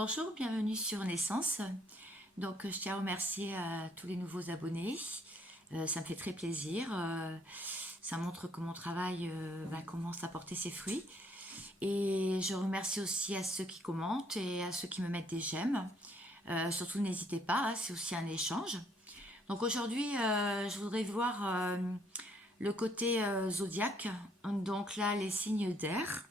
Bonjour, bienvenue sur Naissance. Donc, je tiens à remercier tous les nouveaux abonnés. Ça me fait très plaisir. Ça montre que mon travail commence à porter ses fruits. Et je remercie aussi à ceux qui commentent et à ceux qui me mettent des j'aime. Surtout, n'hésitez pas, hein, c'est aussi un échange. Donc aujourd'hui, je voudrais voir le côté zodiaque. Donc là, les signes d'air.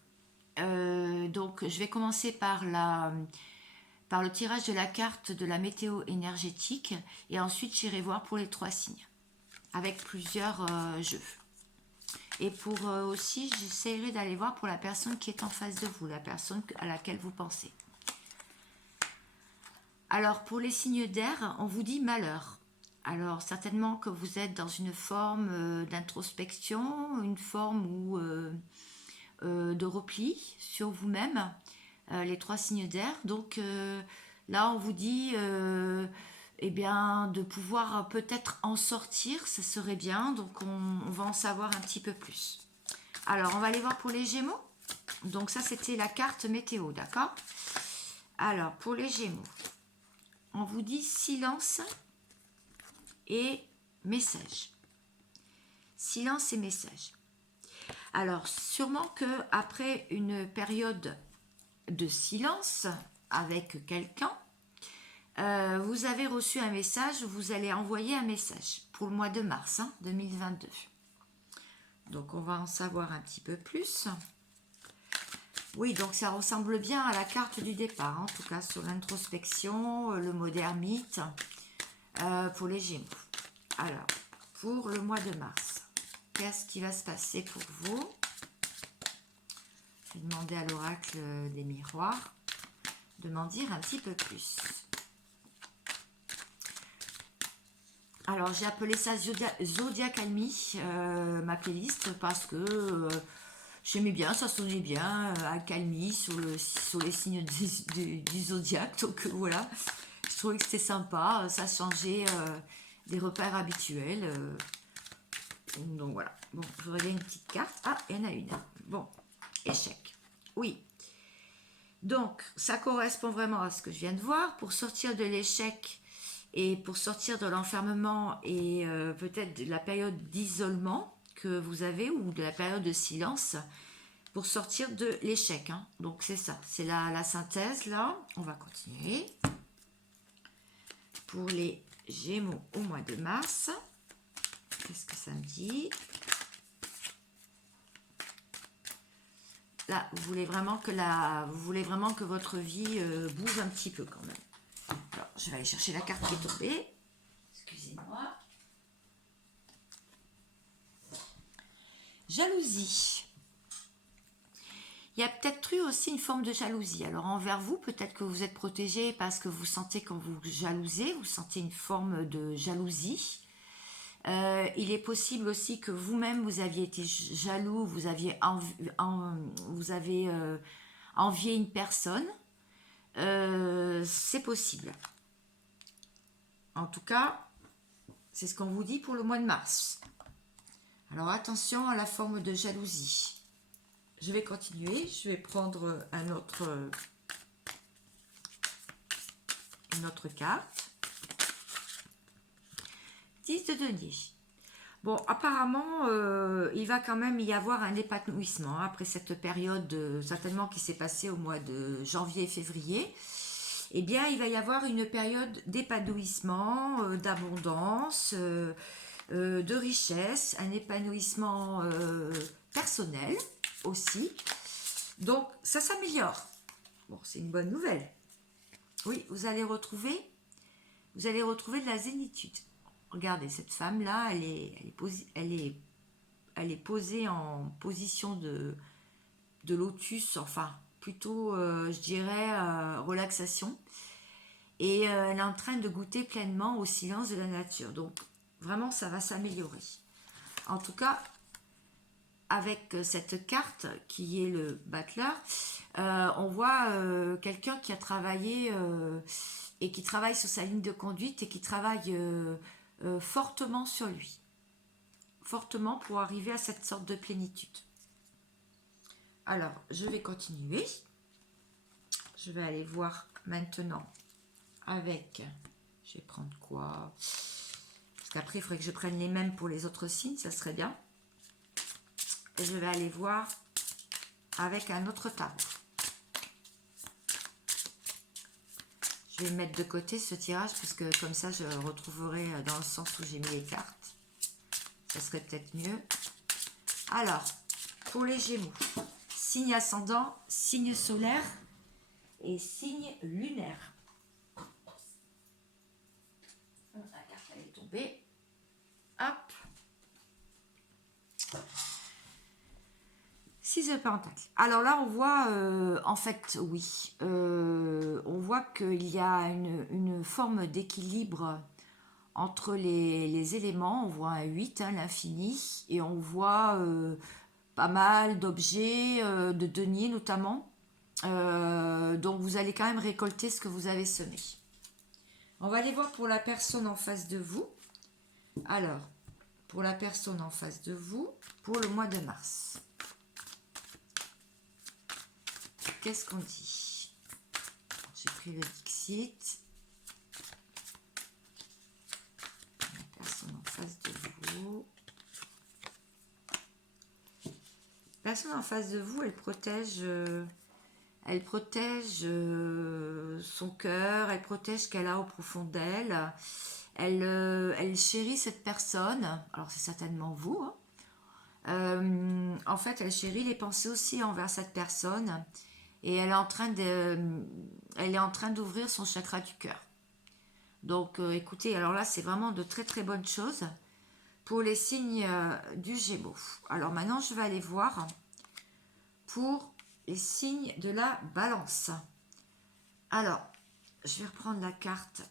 Donc je vais commencer par le tirage de la carte de la météo énergétique et ensuite j'irai voir pour les 3 signes avec plusieurs jeux. Et pour aussi, j'essaierai d'aller voir pour la personne qui est en face de vous, la personne à laquelle vous pensez. Alors pour les signes d'air, on vous dit malheur. Alors certainement que vous êtes dans une forme d'introspection, une forme de repli sur vous-même, les 3 signes d'air. Donc là, on vous dit eh bien, de pouvoir peut-être en sortir, ça serait bien. Donc on va en savoir un petit peu plus. Alors, on va aller voir pour les Gémeaux. Donc ça, c'était la carte météo, d'accord? Alors, pour les Gémeaux, on vous dit silence et message. Silence et message. Alors, sûrement que après une période de silence avec quelqu'un, vous avez reçu un message, vous allez envoyer un message pour le mois de mars 2022. Donc, on va en savoir un petit peu plus. Oui, donc ça ressemble bien à la carte du départ, en tout cas sur l'introspection, le mot d'ermite pour les Gémeaux. Alors, pour le mois de mars, qu'est-ce qui va se passer pour vous? Je vais demander à l'oracle des miroirs de m'en dire un petit peu plus. Alors, j'ai appelé ça Zodiacalmie, ma playlist, parce que j'aimais bien, ça sonnait bien, accalmie sur les signes du zodiaque. Donc voilà, je trouvais que c'était sympa, ça changeait des repères habituels. Donc voilà, bon, je regarde une petite carte. Ah, il y en a une. Bon, échec. Oui. Donc, ça correspond vraiment à ce que je viens de voir. Pour sortir de l'échec et pour sortir de l'enfermement et peut-être de la période d'isolement que vous avez ou de la période de silence, pour sortir de l'échec. Donc, c'est ça. C'est la synthèse, là. On va continuer. Pour les Gémeaux au mois de mars, qu'est-ce que ça me dit? Là, vous voulez vraiment que votre vie bouge un petit peu quand même. Alors, je vais aller chercher la carte qui est tombée. Excusez-moi. Jalousie. Il y a peut-être eu aussi une forme de jalousie. Alors envers vous, peut-être que vous êtes protégé parce que vous sentez quand vous jalousez, vous sentez une forme de jalousie. Il est possible aussi que vous-même vous aviez été jaloux, vous avez envié une personne. C'est possible. En tout cas, c'est ce qu'on vous dit pour le mois de mars. Alors attention à la forme de jalousie. Je vais continuer, je vais prendre une autre carte. 10 de denier. Bon, apparemment, il va quand même y avoir un épanouissement après cette période, certainement qui s'est passée au mois de janvier et février. Eh bien, il va y avoir une période d'épanouissement, d'abondance, de richesse, un épanouissement personnel aussi. Donc, ça s'améliore. Bon, c'est une bonne nouvelle. Oui, vous allez retrouver de la zénitude. Regardez, cette femme-là, elle est posée en position de lotus, enfin, plutôt, je dirais, relaxation. Et elle est en train de goûter pleinement au silence de la nature. Donc, vraiment, ça va s'améliorer. En tout cas, avec cette carte qui est le Battleur, on voit quelqu'un qui a travaillé et qui travaille sur sa ligne de conduite et qui travaille fortement sur lui. Fortement pour arriver à cette sorte de plénitude. Alors, je vais continuer. Je je vais aller voir maintenant avec... Je vais prendre quoi? Parce qu'après, il faudrait que je prenne les mêmes pour les autres signes, ça serait bien. Et je vais aller voir avec un autre tableau. Je vais mettre de côté ce tirage parce que comme ça, je retrouverai dans le sens où j'ai mis les cartes. Ça serait peut-être mieux. Alors, pour les Gémeaux, signe ascendant, signe solaire et signe lunaire. La carte elle est tombée. Hop. 6 de Pentacle. Alors là, on voit, en fait, oui, on voit qu'il y a une forme d'équilibre entre les éléments. On voit un 8, hein, l'infini, et on voit pas mal d'objets, de deniers notamment. Donc vous allez quand même récolter ce que vous avez semé. On va aller voir pour la personne en face de vous. Alors, pour la personne en face de vous, pour le mois de mars. Qu'est-ce qu'on dit? J'ai pris le Dixit. La personne en face de vous. La personne en face de vous, elle protège son cœur, elle protège ce qu'elle a au profond d'elle. Elle chérit cette personne. Alors c'est certainement vous. Hein. En fait, elle chérit les pensées aussi envers cette personne. Et elle est en train d'ouvrir son chakra du cœur. Donc écoutez, alors là c'est vraiment de très très bonnes choses pour les signes du Gémeaux. Alors maintenant je vais aller voir pour les signes de la Balance. Alors, je vais reprendre la carte.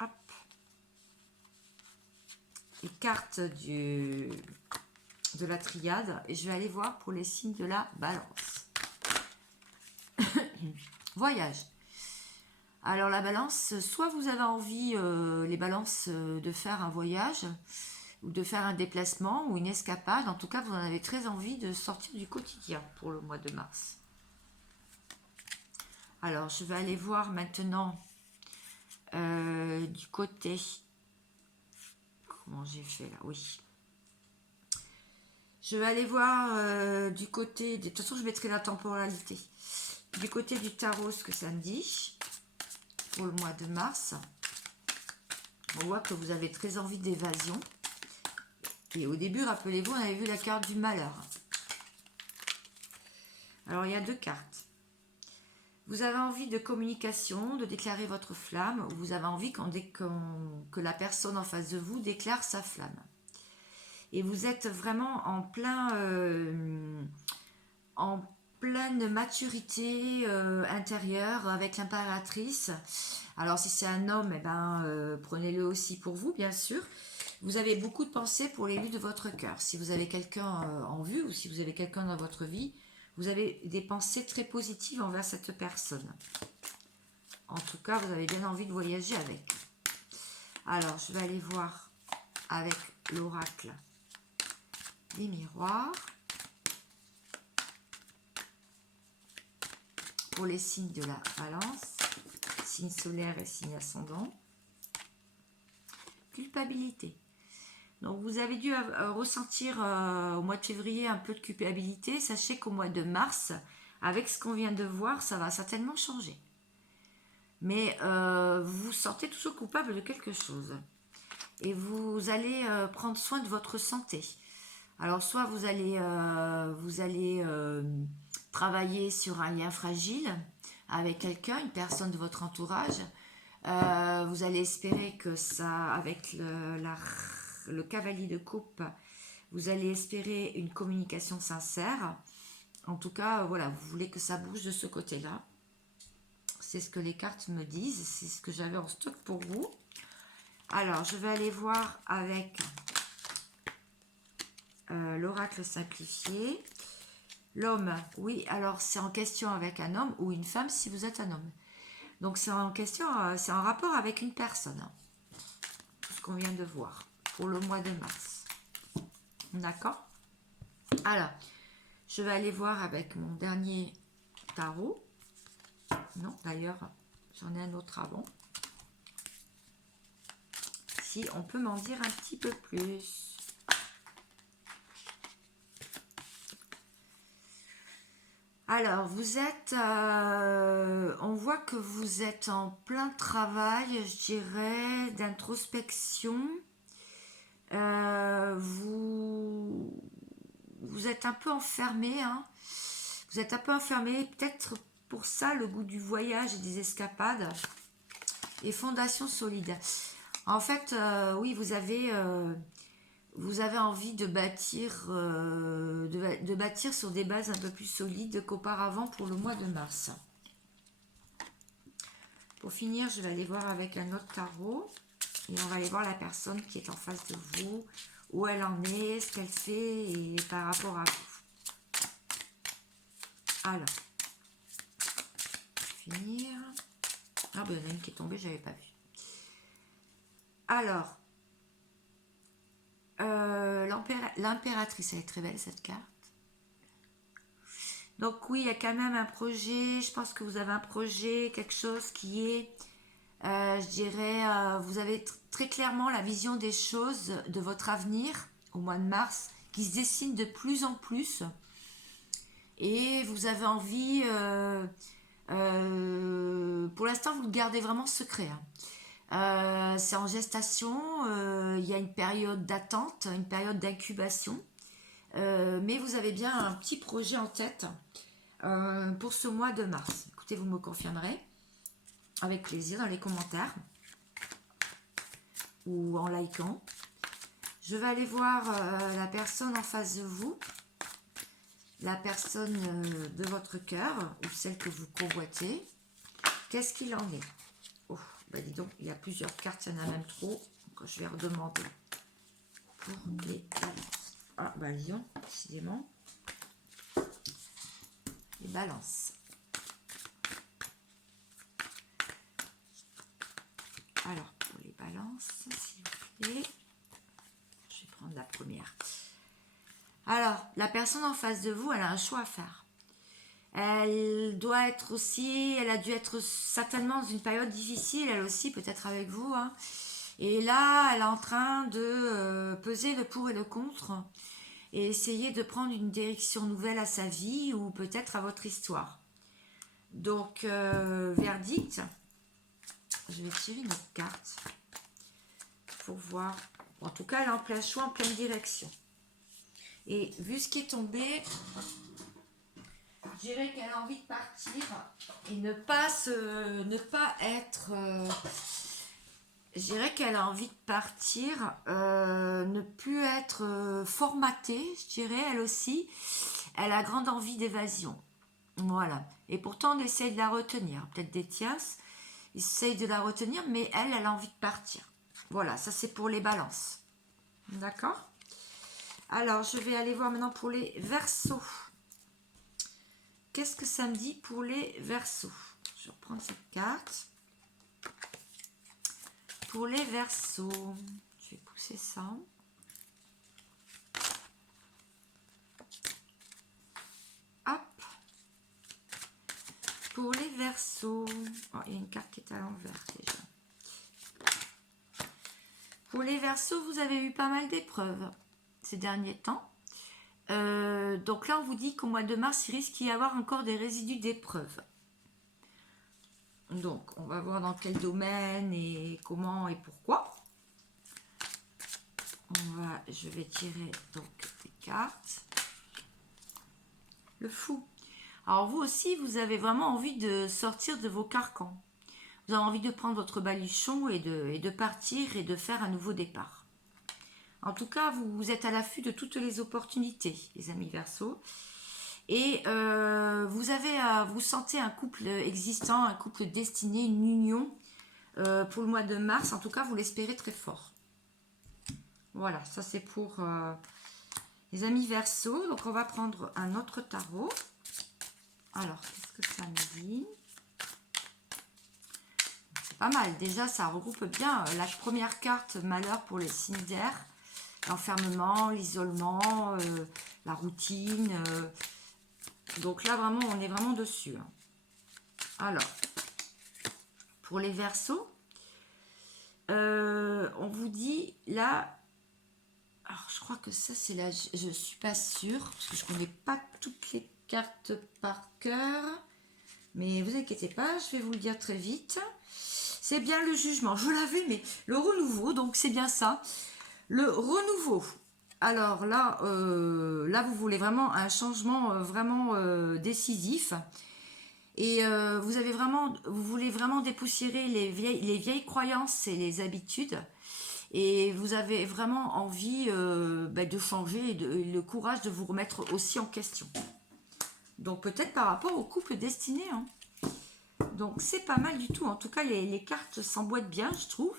Hop. Les cartes de la triade. Et je vais aller voir pour les signes de la Balance. Voyage. Alors la Balance, soit vous avez envie, les Balances, de faire un voyage, ou de faire un déplacement, ou une escapade. En tout cas, vous en avez très envie de sortir du quotidien pour le mois de mars. Alors, je vais aller voir maintenant du côté... Comment j'ai fait là? Oui. Je vais aller voir du côté... De toute façon, je mettrai la temporalité. Du côté du tarot, ce que ça me dit pour le mois de mars. On voit que vous avez très envie d'évasion. Et au début, rappelez-vous, on avait vu la carte du malheur. Alors, il y a deux cartes. Vous avez envie de communication, de déclarer votre flamme, ou vous avez envie que la personne en face de vous déclare sa flamme. Et vous êtes vraiment en pleine maturité intérieure avec l'impératrice. Alors si c'est un homme, eh ben, prenez-le aussi pour vous, bien sûr. Vous avez beaucoup de pensées pour l'élu de votre cœur. Si vous avez quelqu'un en vue ou si vous avez quelqu'un dans votre vie, vous avez des pensées très positives envers cette personne. En tout cas, vous avez bien envie de voyager avec. Alors, je vais aller voir avec l'oracle des miroirs. Pour les signes de la Balance, signe solaire et signe ascendant. Culpabilité. Donc vous avez dû ressentir au mois de février un peu de culpabilité. Sachez qu'au mois de mars, avec ce qu'on vient de voir, ça va certainement changer. Mais vous vous sentez toujours coupable de quelque chose. Et vous allez prendre soin de votre santé. Alors soit vous allez travailler sur un lien fragile avec quelqu'un, une personne de votre entourage. Vous allez espérer que ça, avec le cavalier de coupe, vous allez espérer une communication sincère. En tout cas, voilà, vous voulez que ça bouge de ce côté-là. C'est ce que les cartes me disent, c'est ce que j'avais en stock pour vous. Alors, je vais aller voir avec l'oracle simplifié. L'homme, oui, alors c'est en question avec un homme ou une femme si vous êtes un homme. Donc c'est en question, c'est en rapport avec une personne. Tout ce qu'on vient de voir pour le mois de mars. D'accord? Alors, je vais aller voir avec mon dernier tarot. Non, d'ailleurs, j'en ai un autre avant. Si on peut m'en dire un petit peu plus. Alors, vous êtes, on voit que vous êtes en plein travail, je dirais, d'introspection. Vous êtes un peu enfermé, hein. Vous êtes un peu enfermé, peut-être pour ça le goût du voyage et des escapades. Et fondation solide. En fait, oui, vous avez envie de bâtir, de bâtir sur des bases un peu plus solides qu'auparavant pour le mois de mars. Pour finir, je vais aller voir avec un autre tarot. Et on va aller voir la personne qui est en face de vous, où elle en est, ce qu'elle fait et par rapport à vous. Alors, finir. Ah ben il y en a une qui est tombée, je n'avais pas vu. Alors, l'impératrice, elle est très belle cette carte. Donc oui, il y a quand même un projet, je pense que vous avez un projet, quelque chose qui est, je dirais, vous avez très clairement la vision des choses, de votre avenir au mois de mars, qui se dessine de plus en plus. Et vous avez envie, pour l'instant vous le gardez vraiment secret, hein. C'est en gestation, il y a une période d'attente, une période d'incubation, mais vous avez bien un petit projet en tête pour ce mois de mars. Écoutez, vous me confirmerez avec plaisir dans les commentaires ou en likant. Je vais aller voir la personne en face de vous, la personne de votre cœur ou celle que vous convoitez. Qu'est-ce qu'il en est? Oh, bah dis donc, il y a plusieurs cartes, il y en a même trop. Donc je vais redemander pour les balances. Ah, bah disons, décidément. Les balances. Alors, pour les balances, s'il vous plaît. Je vais prendre la première. Alors, la personne en face de vous, elle a un choix à faire. Elle doit être aussi, elle a dû être certainement dans une période difficile, elle aussi, peut-être avec vous, hein. Et là, elle est en train de peser le pour et le contre et essayer de prendre une direction nouvelle à sa vie ou peut-être à votre histoire. Donc, verdict, je vais tirer une autre carte pour voir. En tout cas, elle est en plein choix, en pleine direction. Et vu ce qui est tombé, je dirais qu'elle a envie de partir et ne pas être... je dirais qu'elle a envie de partir, ne plus être formatée, je dirais, elle aussi. Elle a grande envie d'évasion. Voilà. Et pourtant, on essaye de la retenir. Peut-être des tiens, ils essayent de la retenir, mais elle a envie de partir. Voilà, ça c'est pour les balances. D'accord ? Alors, je vais aller voir maintenant pour les Verseaux. Qu'est-ce que ça me dit pour les Verseaux? Je vais reprendre cette carte. Pour les Verseaux, je vais pousser ça. Hop. Pour les Verseaux, oh, il y a une carte qui est à l'envers déjà. Pour les Verseaux, vous avez eu pas mal d'épreuves ces derniers temps. Donc là, on vous dit qu'au mois de mars, il risque d'y avoir encore des résidus d'épreuves. Donc, on va voir dans quel domaine et comment et pourquoi. Je vais tirer donc des cartes. Le Fou. Alors vous aussi, vous avez vraiment envie de sortir de vos carcans. Vous avez envie de prendre votre baluchon et de partir et de faire un nouveau départ. En tout cas, vous êtes à l'affût de toutes les opportunités, les amis Verseaux. Et vous sentez un couple existant, un couple destiné, une union pour le mois de mars. En tout cas, vous l'espérez très fort. Voilà, ça c'est pour les amis Verseaux. Donc, on va prendre un autre tarot. Alors, qu'est-ce que ça me dit? C'est pas mal. Déjà, ça regroupe bien la première carte, malheur pour les signes d'air. L'enfermement, l'isolement, la routine, Donc là, vraiment, on est vraiment dessus. Hein. Alors, pour les Verseaux, on vous dit là... Alors, je crois que ça, c'est là... Je ne suis pas sûre, parce que je ne connais pas toutes les cartes par cœur. Mais vous inquiétez pas, je vais vous le dire très vite. C'est bien le jugement. Je l'avais, mais le renouveau, donc c'est bien ça. Le renouveau. Alors là, là vous voulez vraiment un changement vraiment décisif. Et vous voulez vraiment dépoussiérer les vieilles croyances et les habitudes. Et vous avez vraiment envie de changer et le courage de vous remettre aussi en question. Donc peut-être par rapport au couple destiné. Hein. Donc c'est pas mal du tout. En tout cas, les cartes s'emboîtent bien, je trouve.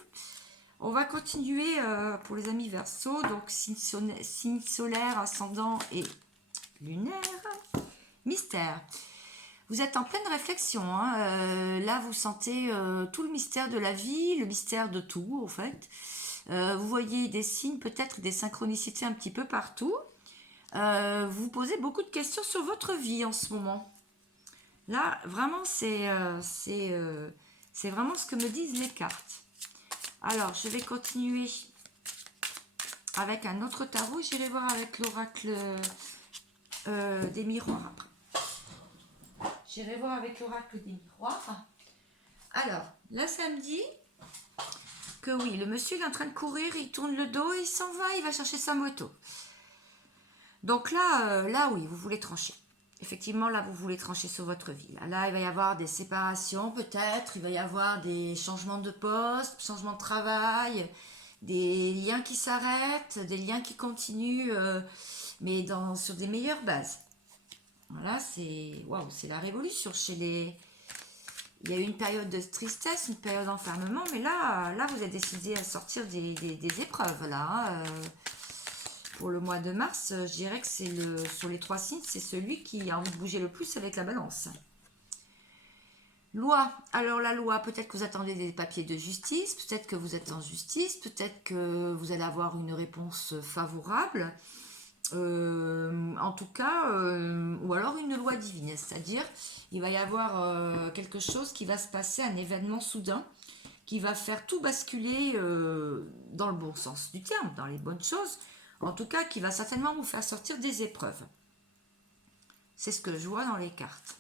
On va continuer pour les amis Verseau. Donc signe solaire, ascendant et lunaire. Mystère. Vous êtes en pleine réflexion. Hein. Là, vous sentez tout le mystère de la vie, le mystère de tout, en fait. Vous voyez des signes, peut-être des synchronicités un petit peu partout. Vous posez beaucoup de questions sur votre vie en ce moment. Là, vraiment, c'est vraiment ce que me disent les cartes. Alors, je vais continuer avec un autre tarot. J'irai voir avec l'oracle des miroirs après. J'irai voir avec l'oracle des miroirs. Alors, là, ça me dit que oui, le monsieur il est en train de courir, il tourne le dos, il s'en va, il va chercher sa moto. Donc là, là oui, vous voulez trancher. Effectivement, là, vous voulez trancher sur votre vie. Là, il va y avoir des séparations, peut-être. Il va y avoir des changements de poste, changements de travail, des liens qui s'arrêtent, des liens qui continuent, mais sur des meilleures bases. Voilà, c'est waouh, c'est la révolution chez les... Il y a eu une période de tristesse, une période d'enfermement, mais là, vous êtes décidé à sortir des épreuves, là. Hein, pour le mois de mars, je dirais que c'est sur les 3 signes, c'est celui qui a envie de bouger le plus avec la balance. Loi. Alors la loi, peut-être que vous attendez des papiers de justice, peut-être que vous êtes en justice, peut-être que vous allez avoir une réponse favorable. En tout cas, ou alors une loi divine, c'est-à-dire il va y avoir quelque chose qui va se passer, un événement soudain, qui va faire tout basculer dans le bon sens du terme, dans les bonnes choses. En tout cas, qui va certainement vous faire sortir des épreuves. C'est ce que je vois dans les cartes.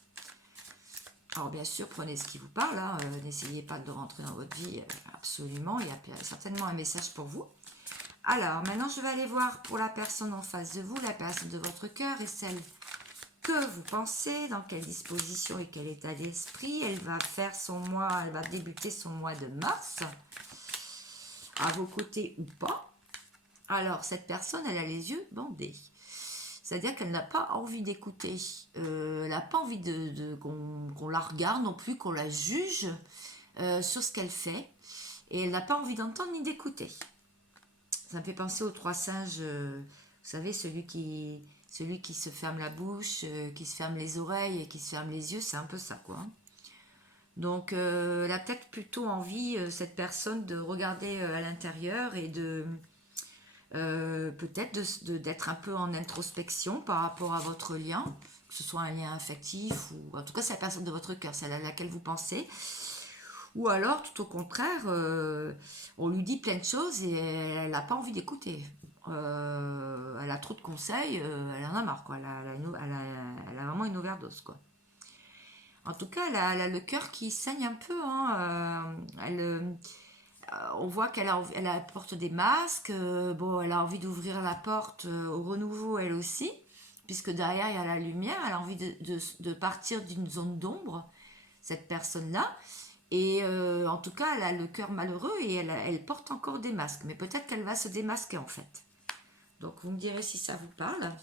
Alors bien sûr, prenez ce qui vous parle. Hein. N'essayez pas de rentrer dans votre vie absolument. Il y a certainement un message pour vous. Alors, maintenant, je vais aller voir pour la personne en face de vous, la personne de votre cœur et celle que vous pensez, dans quelle disposition et quel état d'esprit. Elle va faire son mois, elle va débuter son mois de mars, à vos côtés ou pas. Alors, cette personne, elle a les yeux bandés. C'est-à-dire qu'elle n'a pas envie d'écouter. Elle n'a pas envie qu'on la regarde non plus, qu'on la juge sur ce qu'elle fait. Et elle n'a pas envie d'entendre ni d'écouter. Ça me fait penser aux 3 singes. Vous savez, celui qui se ferme la bouche, qui se ferme les oreilles et qui se ferme les yeux. C'est un peu ça, quoi. Donc, elle a peut-être plutôt envie, cette personne, de regarder à l'intérieur et de... peut-être d'être un peu en introspection par rapport à votre lien, que ce soit un lien affectif ou en tout cas c'est la personne de votre cœur, celle à laquelle vous pensez, ou alors tout au contraire on lui dit plein de choses et elle n'a pas envie d'écouter, elle a trop de conseils, elle en a marre quoi, elle a vraiment une overdose quoi. En tout cas elle a le cœur qui saigne un peu, hein, on voit qu'elle porte des masques. Bon, elle a envie d'ouvrir la porte au renouveau, elle aussi, puisque derrière il y a la lumière. Elle a envie de partir d'une zone d'ombre, cette personne-là. Et en tout cas, elle a le cœur malheureux et elle porte encore des masques. Mais peut-être qu'elle va se démasquer en fait. Donc vous me direz si ça vous parle.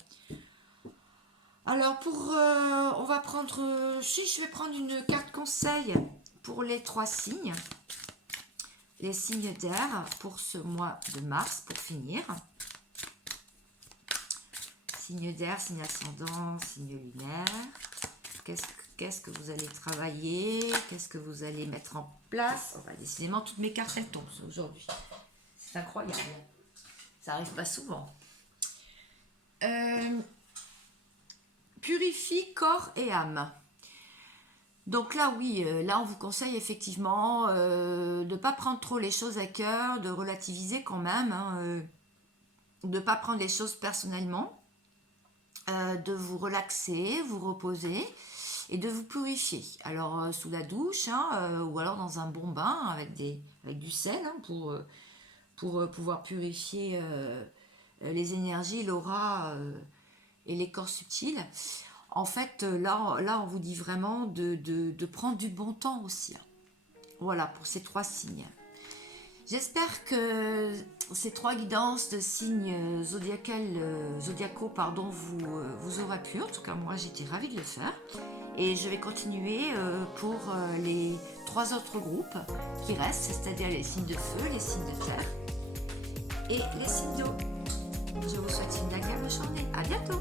Alors on va prendre... je vais prendre une carte conseil pour les 3 signes. Les signes d'air pour ce mois de mars, pour finir. Signe d'air, signe ascendant, signe lunaire. Qu'est-ce que vous allez travailler? Qu'est-ce que vous allez mettre en place? Enfin, décidément, toutes mes cartes, elles tombent aujourd'hui. C'est incroyable. Ça n'arrive pas souvent. purifie corps et âme. Donc là, oui, là, on vous conseille effectivement de ne pas prendre trop les choses à cœur, de relativiser quand même, hein, de ne pas prendre les choses personnellement, de vous relaxer, vous reposer et de vous purifier. Alors, sous la douche, hein, ou alors dans un bon bain avec du sel, hein, pour pouvoir purifier les énergies, l'aura et les corps subtils. En fait, là, on vous dit vraiment de prendre du bon temps aussi, hein. Voilà, pour ces 3 signes. J'espère que ces 3 guidances de signes zodiacaux, vous aura plu. En tout cas, moi, j'étais ravie de le faire. Et je vais continuer pour les 3 autres groupes qui restent, c'est-à-dire les signes de feu, les signes de terre et les signes d'eau. Je vous souhaite une agréable journée. À bientôt!